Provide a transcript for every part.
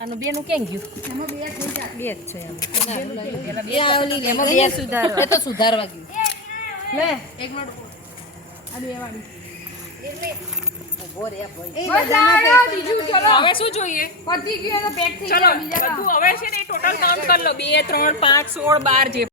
આનું બેનું કેમ ગયું? એમાં બે થઈ જાય. બે જ છે એમ. એમાં બે સુધારવા. એ તો સુધારવા ગયું. લે એક મિનિટ આ બે વાળી ઉભો રે ભાઈ. બીજું ચલો હવે શું જોઈએ? પતી ગયું તો પેક થઈ ચલો ગયા બીજા બધું હવે છે ને ટોટલ કાઉન્ટ કરી લો 2 3 5 16 12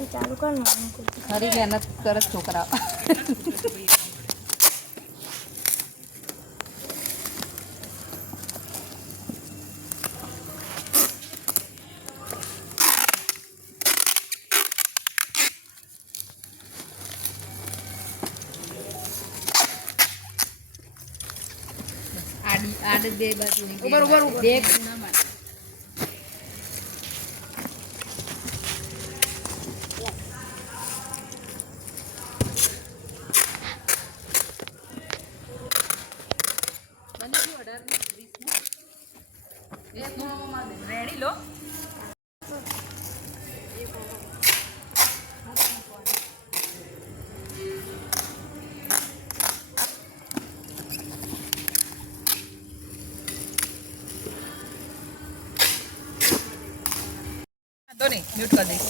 જે ચાલુ કર ને. ખરી મહેનત કરે છોકરા. આડ બે બાજુ બે ખૂણા માટે રેડી લો તો નહીં મ્યુટ કરી દઈશ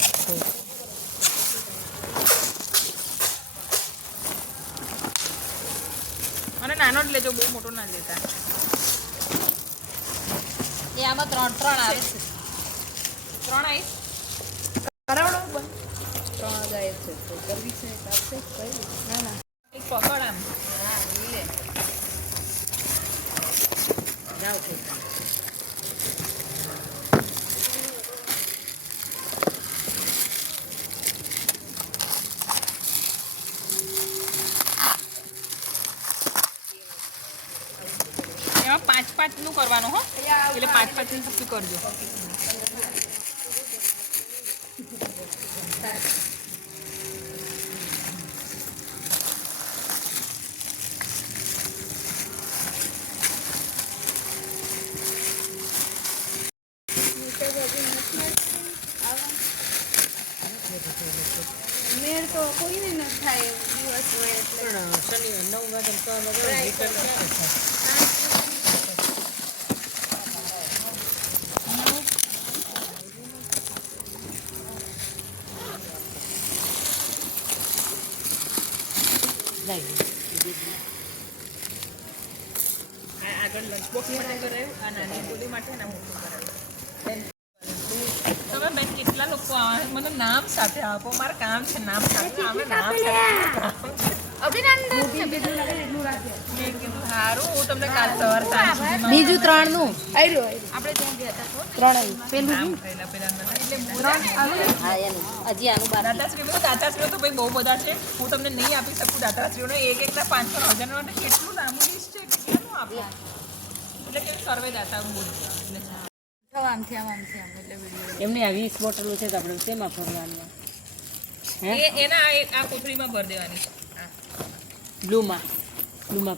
અને નાનો જ લેજો બહુ મોટો ના લેતા એ આમાં ત્રણ આવે છે. 3 આવી કરાવડો બંધ 3 જ આવે છે તો કરવી છે કાપશે કઈ ના એક પકડ આમ હા લે જાઓ છે. એમાં 5 નું કરવાનું હો એટલે 5 ની સબ્જી કરજો મેર તો કોઈને ન થાય દિવસ હોય એટલે શનિવાર 9 વાગે 3 વાગે આગળ લંચ બોક્સ માટે કરાયું આ નાની ગોલી માટે ના મોટું કરાયું તમે બેન કેટલા લોકો આવે મને નામ સાથે આપો મારે કામ છે નામ સાથે આવે નામ સાથે અભિનંદન છે બીજું લાગે એટલું રાખે મેં કીધું સારું હું તમને કાલ સવાર સાંજ સુધીમાં બીજું 3 નું આયરો આપણે ત્યાં ગયા હતા 3 પેલું નામ પહેલા એટલે બોલા હા એનું હજી આનું બાકી દાતાશ્રીઓ તો ભાઈ બહુ બધા છે હું તમને નહીં આપી શકું દાતાશ્રીઓને એક એકના 500 1000 માટે કેટલું લાંબુ લિસ્ટ છે કે ક્યાંનું આપો એટલે કે સર્વે દાતા બોલજો એટલે આમથી આમ એટલે વિડિયો એમને આ 20 બોટલો છે તો આપણે શેમાં ભરવાની એના આ કોથળીમાં ભરી દેવાની બ્લુમાં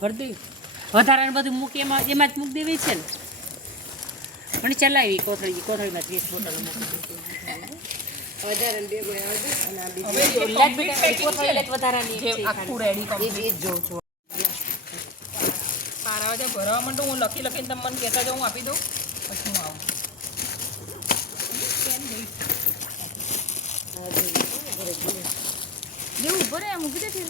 ભરી દઈ વધારાનું બધું મૂકી એમાં જ મૂકી દેવી છે ને પણ ચલાવી કોથળીમાં 30 બોટલો મૂકી આખું રેડી પારા વજા ભરવા માંડું હું લખીને તમે મને કહેતા જાઉં હું આપી દઉં પછી હું આવું જેવું ઉપર મૂકી દે છે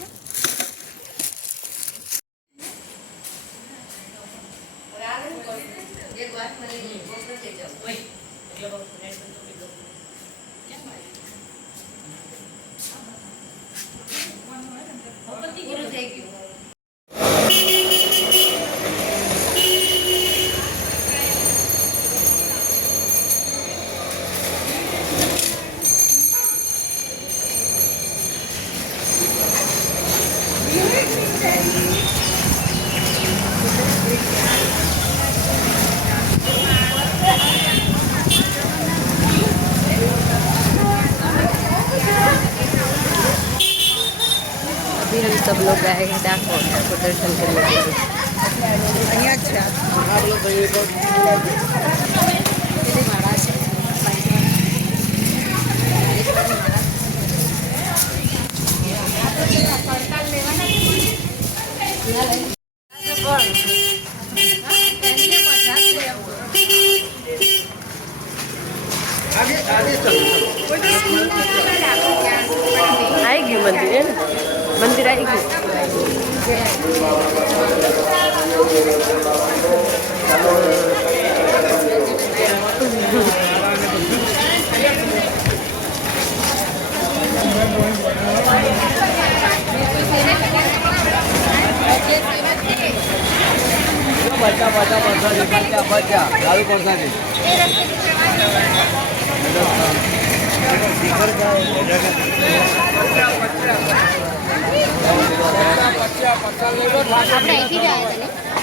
જાય ડાકોર દર્શન કરવા અહીંયા જ છે આવી ગયું મંદિર હે ને મંદિર આવી ગયું બચા લાલુ પડતા આપણે અહીંથી જ આવ્યા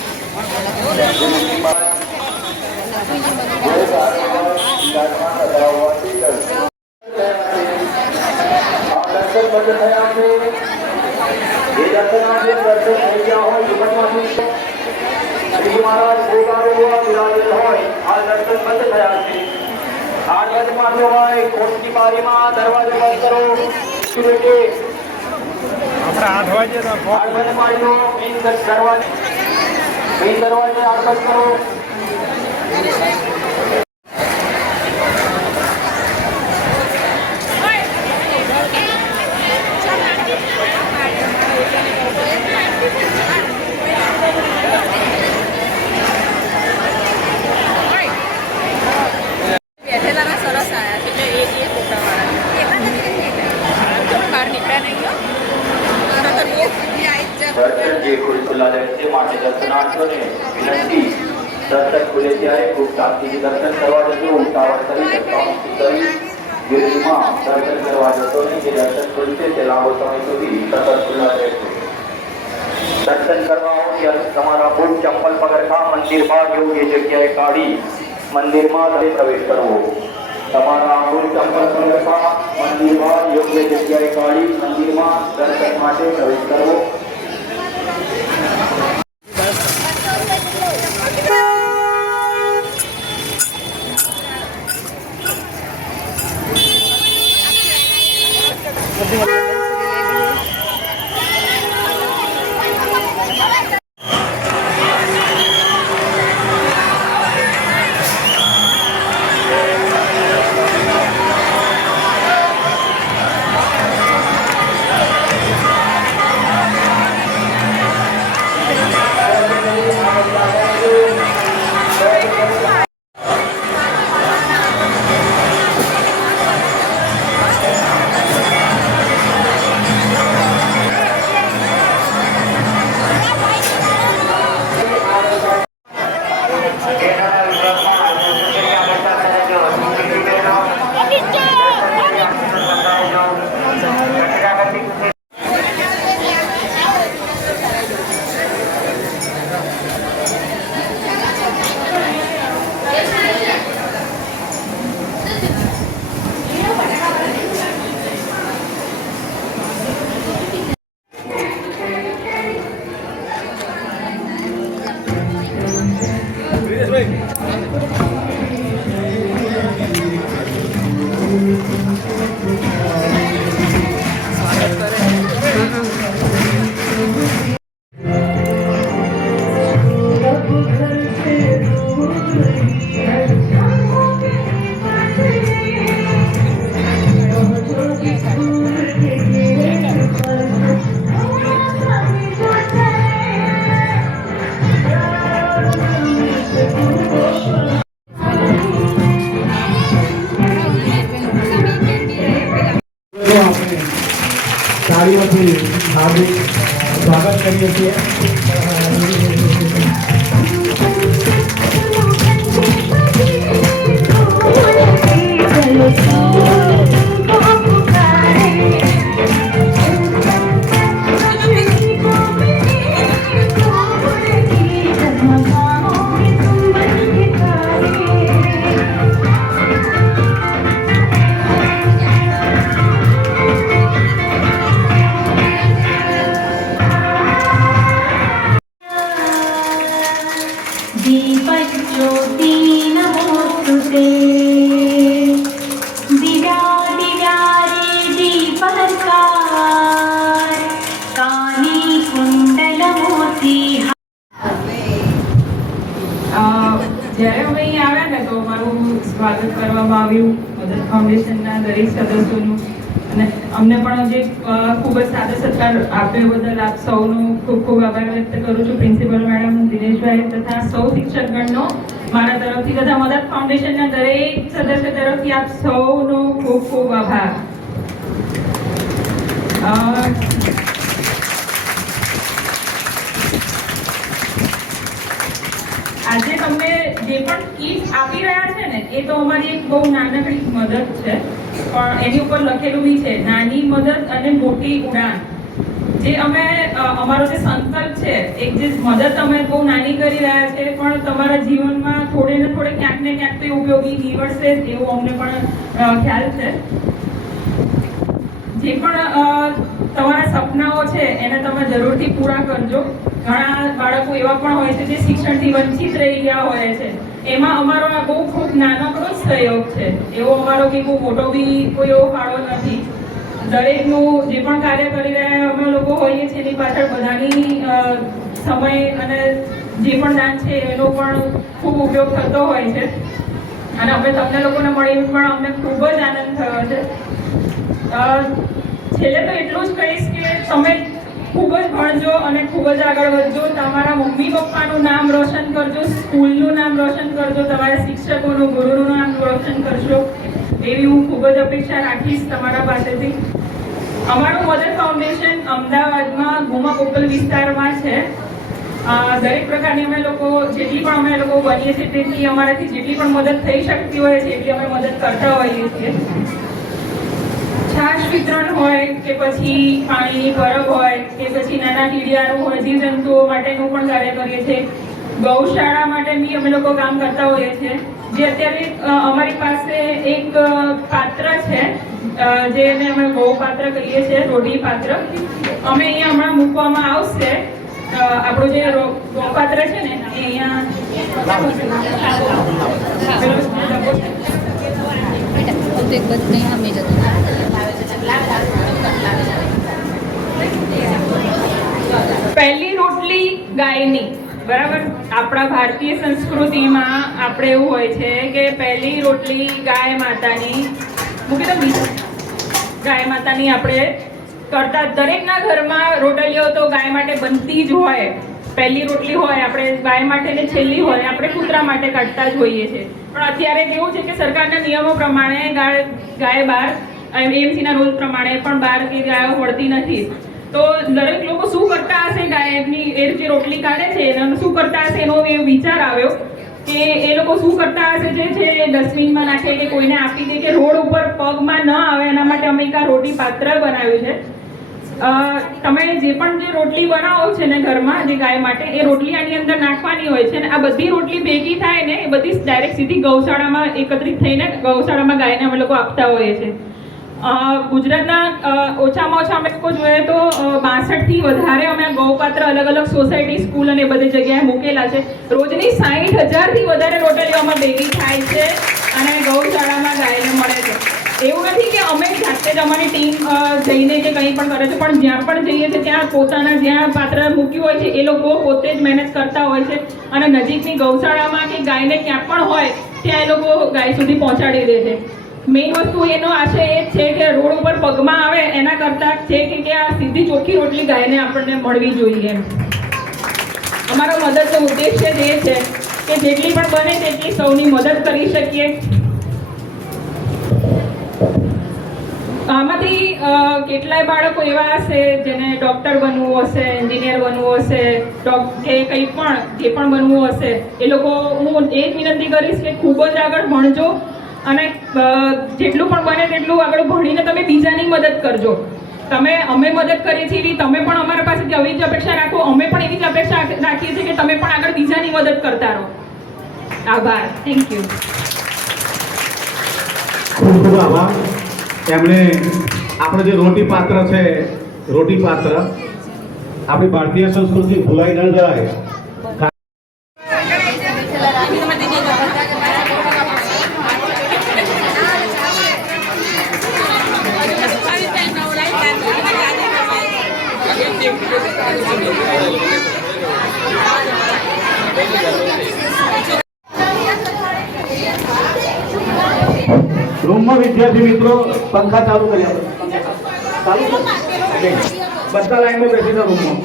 દરવાજે આગળ કરો બેઠેલા સરસ આવ્યા એટલે એ ફોટાવાળા બહાર નીકળ્યા નહીં ગયો દર્શન જે ખુલ્લા રહેશે માટે દર્શનાર્થીઓને વિનંતી દર્શન ખુલે ત્યારે ખૂબ શાંતિથી દર્શન કરવા જજો ઉતાવળ કરી ગીરીમાં દર્શન કરવા જતો નહીં જે દર્શન ખુલશે તે લાંબો સમય સુધી સતત ખુલ્લા રહેશે દર્શન કરવા હોય ત્યારે તમારા બૂટ ચંપલ પગરખા મંદિર બહાર યોગ્ય જગ્યાએ કાઢી મંદિરમાં પ્રવેશ કરવો તમારા બૂટ ચંપલ પગરખા મંદિર બહાર યોગ્ય જગ્યાએ કાઢી મંદિરમાં દર્શન માટે પ્રવેશ કરવો તાળીઓથી હાર્દિક સ્વાગત કરીએ છીએ અમારું સ્વાગત કરવામાં આવ્યું મદદ ફાઉન્ડેશનના દરેક સદસ્યોનું, અને અમને પણ જે ખૂબ જ સાદો સત્કાર આપ્યો બદલ આપ સૌનો ખૂબ ખૂબ આભાર વ્યક્ત કરું છું. પ્રિન્સિપલ મેડમ, દિનેશભાઈ તથા સૌ શિક્ષકગણનો મારા તરફથી તથા મદદ ફાઉન્ડેશનના દરેક સદસ્ય તરફથી આપ સૌનો ખૂબ ખૂબ આભાર. આજે તમને જે પણ કીટ આપી રહ્યા છે ને એ તો અમારી એક બહુ નાનકડી મદદ છે, પણ એની ઉપર લખેલું બી છે નાની મદદ અને મોટી ઉડાન. જે અમે અમારો જે સંકલ્પ છે, એક જે મદદ અમે બહુ નાની કરી રહ્યા છે પણ તમારા જીવનમાં થોડે ને થોડે ક્યાંક ને ક્યાંક તો ઉપયોગી નીવડશે એવું અમને પણ ખ્યાલ છે. જે પણ તમારા સપનાઓ છે એને તમે જરૂરથી પૂરા કરજો. ઘણા બાળકો એવા પણ હોય છે જે શિક્ષણથી વંચિત રહી ગયા હોય છે, એમાં અમારો આ બહુ ખૂબ નાનકડો જ સહયોગ છે. એવો અમારો બી બહુ મોટો બી કોઈ એવો ફાળો નથી. દરેકનું જે પણ કાર્ય કરી રહ્યા અમે લોકો હોઈએ છીએ એની પાછળ બધાની સમય અને જે પણ દાન છે એનો પણ ખૂબ ઉપયોગ થતો હોય છે, અને અમે તમને લોકોને મળીને પણ અમને ખૂબ જ આનંદ થયો છે. છેલ્લે તો એટલું જ કહીશ કે તમે ખૂબ જ ભણજો અને ખૂબ જ આગળ વધજો. તમારા મમ્મી પપ્પાનું નામ રોશન કરજો, સ્કૂલનું નામ રોશન કરજો, તમારા શિક્ષકોનું, ગુરુનું નામ રોશન કરજો એવી હું ખૂબ જ અપેક્ષા રાખીશ તમારા પાસેથી. અમારું મદદ ફાઉન્ડેશન અમદાવાદમાં ગુમા કોકલ વિસ્તારમાં છે. દરેક પ્રકારની અમે લોકો જેટલી પણ અમે લોકો બનીએ છીએ તેટલી અમારાથી જેટલી પણ મદદ થઈ શકતી હોય છે એટલી અમે મદદ કરતા હોઈએ છીએ. છાશ વિતરણ હોય કે પછી પાણીની પરબ હોય કે પછી નાના કીડિયાનું હોય, જીવજંતુઓ માટેનું પણ કાર્ય કરીએ છીએ. ગૌશાળા માટે બી અમે લોકો કામ કરતા હોઈએ છીએ. જે અત્યારે અમારી પાસે એક પાત્ર છે જેને અમે ગૌપાત્ર કહીએ છીએ, રોટી પાત્ર. અમે અહીંયા હમણાં મૂકવામાં આવશે. આપણું જે ગૌપાત્ર છે ને એ પહેલી રોટલી ગાયની, બરાબર. આપણા ભારતીય સંસ્કૃતિમાં આપણે એવું હોય છે કે પહેલી રોટલી ગાય માતાની મૂકી દો. ગાય માતાની આપણે કરતા દરેકના ઘરમાં રોટલીઓ તો ગાય માટે બનતી જ હોય. પહેલી રોટલી હોય આપણે ગાય માટે ને છેલ્લી હોય આપણે કૂતરા માટે કાઢતા જ હોઈએ છીએ. પણ અત્યારે કેવું છે કે સરકારના નિયમો પ્રમાણે ગાય બહાર એમસીના રૂલ પ્રમાણે પણ બહાર એ ગાયો મળતી નથી. તો દરેક લોકો શું કરતા હશે, ગાયની એ જે રોટલી કાઢે છે એનો શું કરતા હશે એનો એ વિચાર આવ્યો કે એ લોકો શું કરતા હશે જે છે ડસ્ટબિનમાં નાખે કે કોઈને આપી દે કે રોડ ઉપર પગમાં ન આવે. એના માટે અમે એક આ રોટી પાત્ર બનાવ્યું છે. તમે જે પણ જે રોટલી બનાવો છે ને ઘરમાં જે ગાય માટે, એ રોટલી આની અંદર નાખવાની હોય છે, અને આ બધી રોટલી ભેગી થાય ને એ બધી ડાયરેક્ટ સીધી ગૌશાળામાં એકત્રિત થઈને ગૌશાળામાં ગાયને અમે લોકો આપતા હોઈએ છીએ. ગુજરાતના ઓછામાં ઓછા અમે લોકો જોઈએ તો 62 થી વધારે અમે ગૌપાત્ર અલગ અલગ સોસાયટી, સ્કૂલ અને બધી જગ્યાએ મૂકેલા છે. રોજની 60,000 થી વધારે રોટલીઓ આમાં ભેગી થાય છે અને ગૌશાળામાં ગાયને મળે છે. એવું નથી કે અમે જાતે જ અમારી ટીમ જઈને કે કંઈ પણ કરે છે, પણ જ્યાં પણ જઈએ છીએ ત્યાં પોતાના જ્યાં પાત્ર મૂક્યું હોય છે એ લોકો પોતે જ મહેનત કરતા હોય છે, અને નજીકની ગૌશાળામાં કે ગાયને ક્યાં પણ હોય ત્યાં એ લોકો ગાય સુધી પહોંચાડી દે છે. મેઇન વસ્તુ એનો આશય એ જ છે કે રોડ ઉપર પગમાં આવે એના કરતાં છે કે આ સીધી ચોખ્ખી રોટલી ગાયને આપણને મળવી જોઈએ. અમારો મદદનો ઉદ્દેશ્ય જ એ છે કે જેટલી પણ બને તેટલી સૌની મદદ કરી શકીએ. આમાંથી કેટલાય બાળકો એવા હશે જેને ડૉક્ટર બનવું હશે, એન્જિનિયર બનવું હશે, કે કંઈ પણ જે પણ બનવું હશે, એ લોકો હું એ જ વિનંતી કરીશ કે ખૂબ જ આગળ ભણજો અને જેટલું પણ બને તેટલું આગળ ભણીને તમે બીજાની મદદ કરજો. અમે મદદ કરીએ છીએ તમે પણ અમારા પાસેથી આવી જ અપેક્ષા રાખો. અમે પણ એવી જ અપેક્ષા રાખીએ છીએ કે તમે પણ આગળ બીજાની મદદ કરતા રહો. આભાર. Thank you. ખૂબ ખૂબ આભાર. એમણે આપણે જે રોટી પાત્ર છે, રોટી પાત્ર આપણી ભારતીય સંસ્કૃતિ ભૂલાઈ ન જાય. રૂમમાં વિદ્યાર્થી મિત્રો પંખા ચાલુ કરી આપો. ચાલુ છે? બધા લાઈનમાં બેસી જાઓ રૂમમાં.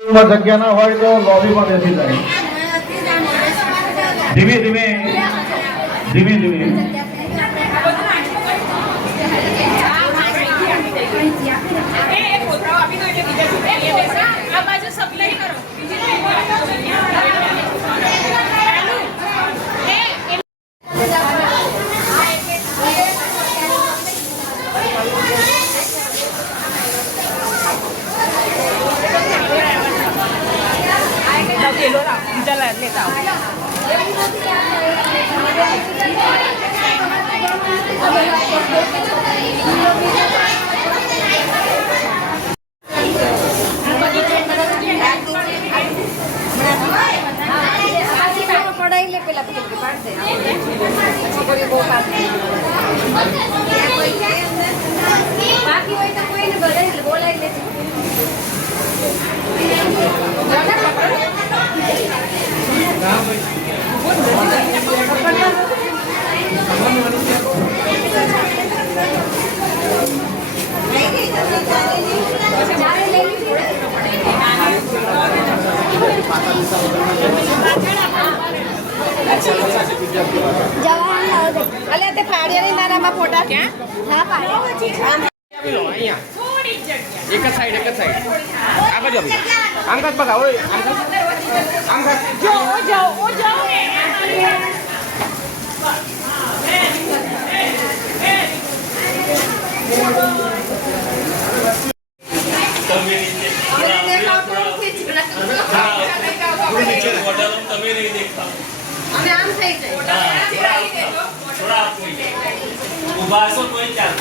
રૂમમાં જગ્યા ના હોય તો લોબીમાં બેસી જાય. ધીમે ધીમે ધીમે ધીમે અલે તે પાડ્યા નહીં મારામાં ફોટા ક્યાં ના પાડ્યા એક જ સાઈડ આ બાજુ આપી આમ કાચ બગા ઓય આમ કાચ અને આમ થઈ જાય ઉભા છો તોય ચાલ